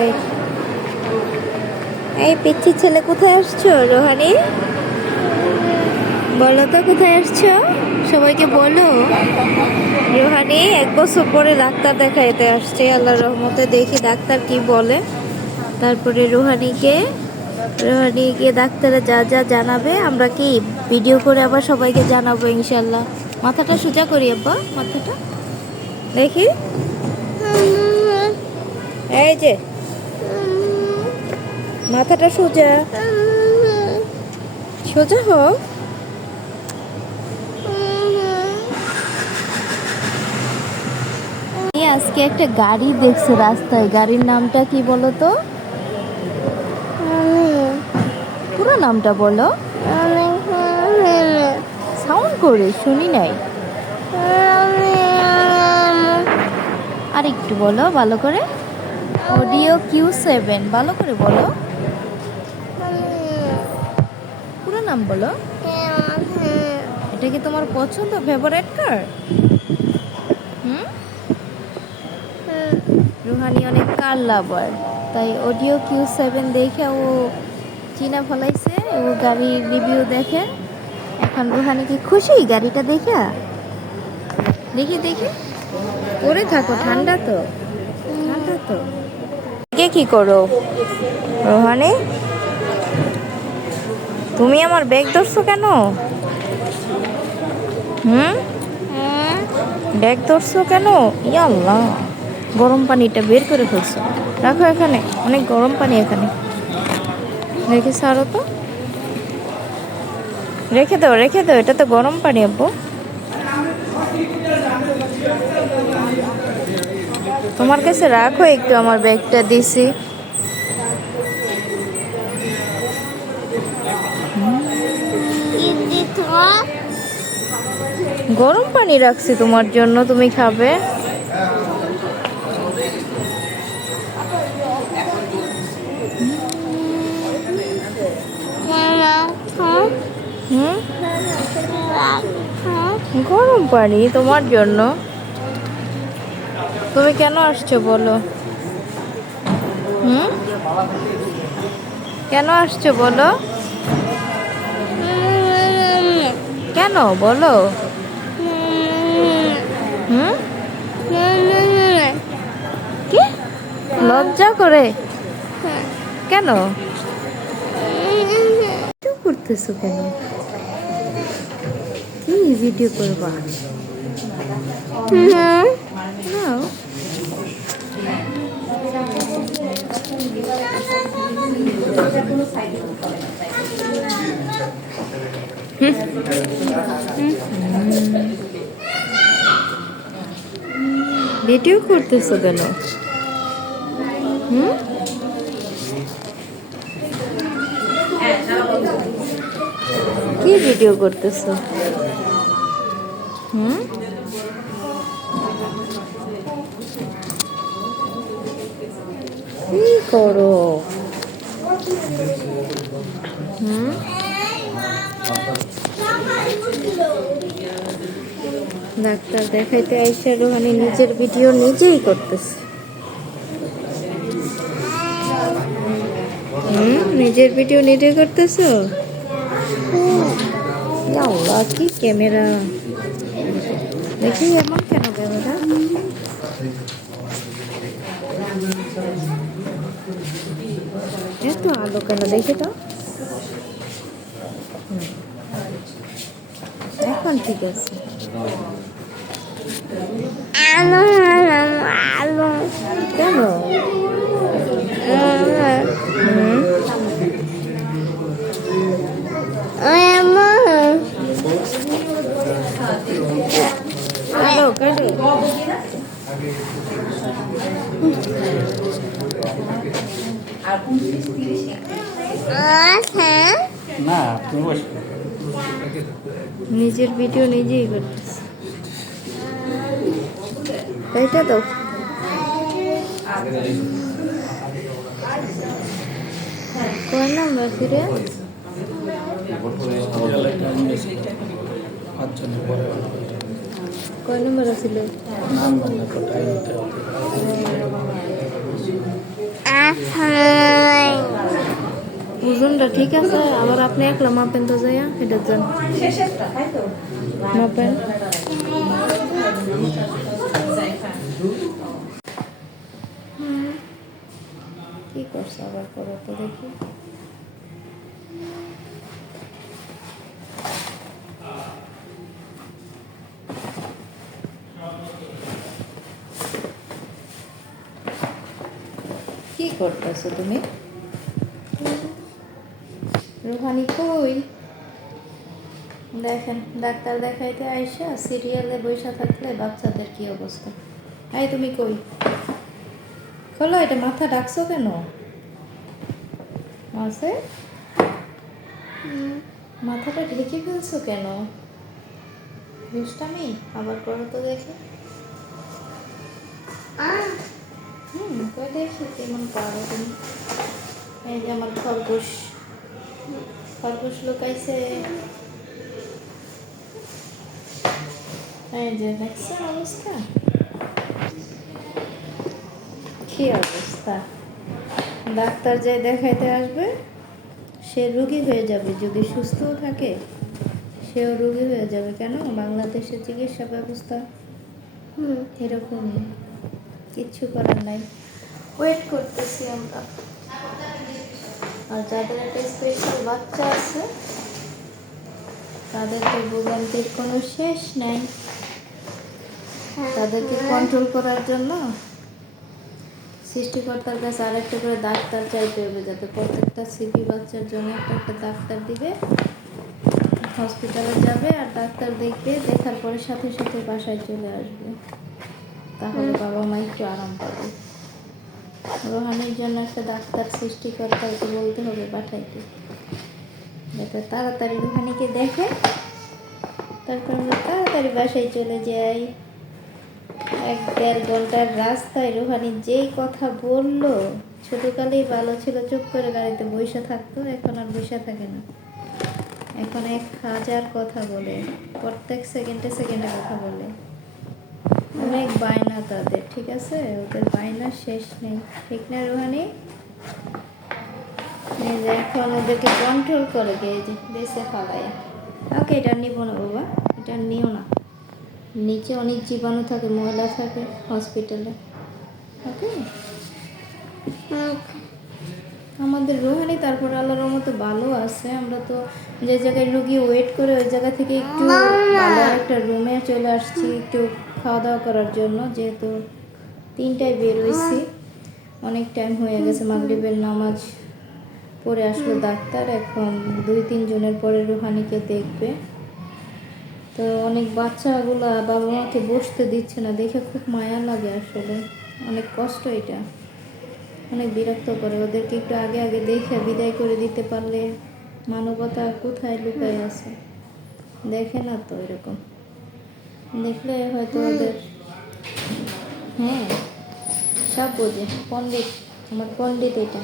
দেখ, এই পিচ্ছি ছেলে কোথায় আসছো রোহানি? বলো তো কোথায় আসছো, সবাইকে বলো। রোহানি 1 বছর পরে ডাক্তার দেখাইতে আসছে, আল্লাহর রহমতে দেখি ডাক্তার কি বলে। তারপরে রোহানিকে ডাক্তারে যা যা জানাবে আমরা কি ভিডিও করে আবার সবাইকে জানাবো ইনশাল্লাহ। মাথাটা সোজা করি আব্বা, মাথাটা দেখি। এই যে মাথাটা সোজা সোজা হোক। আজকে একটা গাড়ি দেখছে রাস্তায়, গাড়ির নামটা কি বলো তো? পুরো নামটা বলো, সাউন্ড করে শুনি নাই। আর একটু বলো ভালো করে, অডিও Q7 ভালো করে বলো, পুরো নাম বলো। এটা কি তোমার পছন্দ, ফেভারিট কার? রুহানি অনেক কার লাভার, তাই অডিও Q7 দেখে ও চিনা ফলাইছে, ও গাড়ির রিভিউ দেখে। এখন রুহানি কি খুশি গাড়িটা দেখে? দেখি দেখি, পরে থাকো, ঠান্ডা তো, ঠান্ডা তো। কে কি করো রুহানি? তুমি আমার ব্যাগ ধরছো কেন? ব্যাগ ধরছো কেন? ইয়াল্লাহ, গরম পানিটা বের করে ফেলছো, রাখো এখানে, অনেক গরম পানি এখানে, রেখে সারো তো, রেখে দাও রেখে দাও, এটা তো গরম পানি আব্বু। তোমার কাছে রাখো একটু, আমার ব্যাগটা দিছি। গরম পানি রাখছি তোমার জন্য, তুমি খাবে। গরম পানি তোমার জন্য, তুমি কেন আসছো বলো? কেন আসছো বলো? কেন বলো? কি লজ্জা করে? কেন করতেছো কেন? কি ভিডিও করবা? ভিডিও করতেছো কেন? কি ভিডিও করতেছো? কি করো? ডাক্তার দেখাইতে আইসা রোহানি নিজের ভিডিও নিজেই করতেছে। নিজের ভিডিও নিজে করতেছো? আল্লাহ, কি ক্যামেরা দেখি, এমন কেন ক্যামেরা? এত আলো কেন দেখে তো? এখন ঠিক আছে। কেন? কাটো কাটো। নিজের ভিডিও নিজেই করতেছে, তাইটা তো। কয় নাম্বার ফিরে? কয় নম্বর আছিল? ওজনটা ঠিক আছে, আবার আপনি একলা মাপেন তো যাইয়া এটা যান মাপেন। কি করছে আবার করো তো দেখি। কি করতেছো তুমি? রুহানি কই? দেখেন ডাক্তার দেখাইতে আইসা সিরিয়ালে বইসা থাকলে বাচ্চাদের কি অবস্থা। এই তুমি কই? খোলো, এটা মাথা ডাকছো কেন? আছে মাথাটা ঢেকে ফেলছো কেন? দুষ্টামি আবার করো তো দেখি। কই দেখি কেমন পারো তুমি। এই যে আমার খরগোশ, খরগোশ লুকাইছে। এই যে দেখছেন অবস্থা, কি অবস্থা। ডাক্তার যে দেখাইতে আসবে সে রোগী হয়ে যাবে, যদি সুস্থও থাকে সেও রোগী হয়ে যাবে। কেন বাংলাদেশের চিকিৎসা ব্যবস্থা এরকমই, কিচ্ছু করার নাই। ওয়েট করতেছি আমরা। আর যাদের একটা স্পেশাল বাচ্চা আছে তাদেরকে ভোগান্তির কোনো শেষ নাই। তাদেরকে কন্ট্রোল করার জন্য সৃষ্টিকর্তার কাছে আরেকটা করে ডাক্তার চাইতে হবে, যাতে প্রত্যেকটা সিপি বাচ্চার জন্য একটা একটা ডাক্তার দিবে। হসপিটালে যাবে আর ডাক্তার দেখবে, দেখার পরে সাথে সাথে বাসায় চলে আসবে। তাহলে বাবা মা একটু আরাম পাবে। রোহানির জন্য একটা ডাক্তার সৃষ্টিকর্তাকে বলতে হবে পাঠাইতে, যাতে তাড়াতাড়ি রোহানিকে দেখে, তারপর আমরা তাড়াতাড়ি বাসায় চলে যাই। 1-1.5 ঘন্টার রাস্তায় রোহানি যেই কথা বললো, ছোটকালেই ভালো ছিল, চুপ করে গাড়িতে বসে থাকতো, এখন আর বসে থাকে না। এখন 1000 কথা বলে, প্রত্যেক সেকেন্ডে সেকেন্ডে কথা বলে। অনেক বায়না তাদের, ঠিক আছে, ওদের বায়নার শেষ নেই, ঠিক না রোহানি? এখন ওদেরকে কন্ট্রোল করে গিয়ে যে দেশে ফালায়। ওকে, এটা নিব না বাবা, এটা নিও না। নিচে অনেক জীবাণু থাকে, ময়লা থাকে হসপিটালে। ওকে, আমাদের রোহানি তারপর আল্লাহর রহমতে ভালো আছে। আমরা তো যে জায়গায় রুগী ওয়েট করে ওই জায়গা থেকে একটু ভালো একটা রুমে চলে আসছি একটু খাওয়া দাওয়া করার জন্য, যেহেতু 3টায় বের হয়েছি, অনেক টাইম হয়ে গেছে। মাগরিবের নামাজ পড়ে আসলো ডাক্তার, এখন 2-3 জনের পরে রোহানিকে দেখবে। তো অনেক বাচ্চাগুলা বাবা মাকে বসতে দিচ্ছে না, দেখে খুব মায়া লাগে আসলে, অনেক কষ্ট। এটা অনেক বিরক্ত করে। ওদেরকে একটু আগে আগে দেখে বিদায় করে দিতে পারলে, মানবতা কোথায় লুকায় আছে দেখে না তো, এরকম দেখলে হয়তো ওদের, হ্যাঁ সব বোঝে। পণ্ডিত, আমার পণ্ডিত এটা।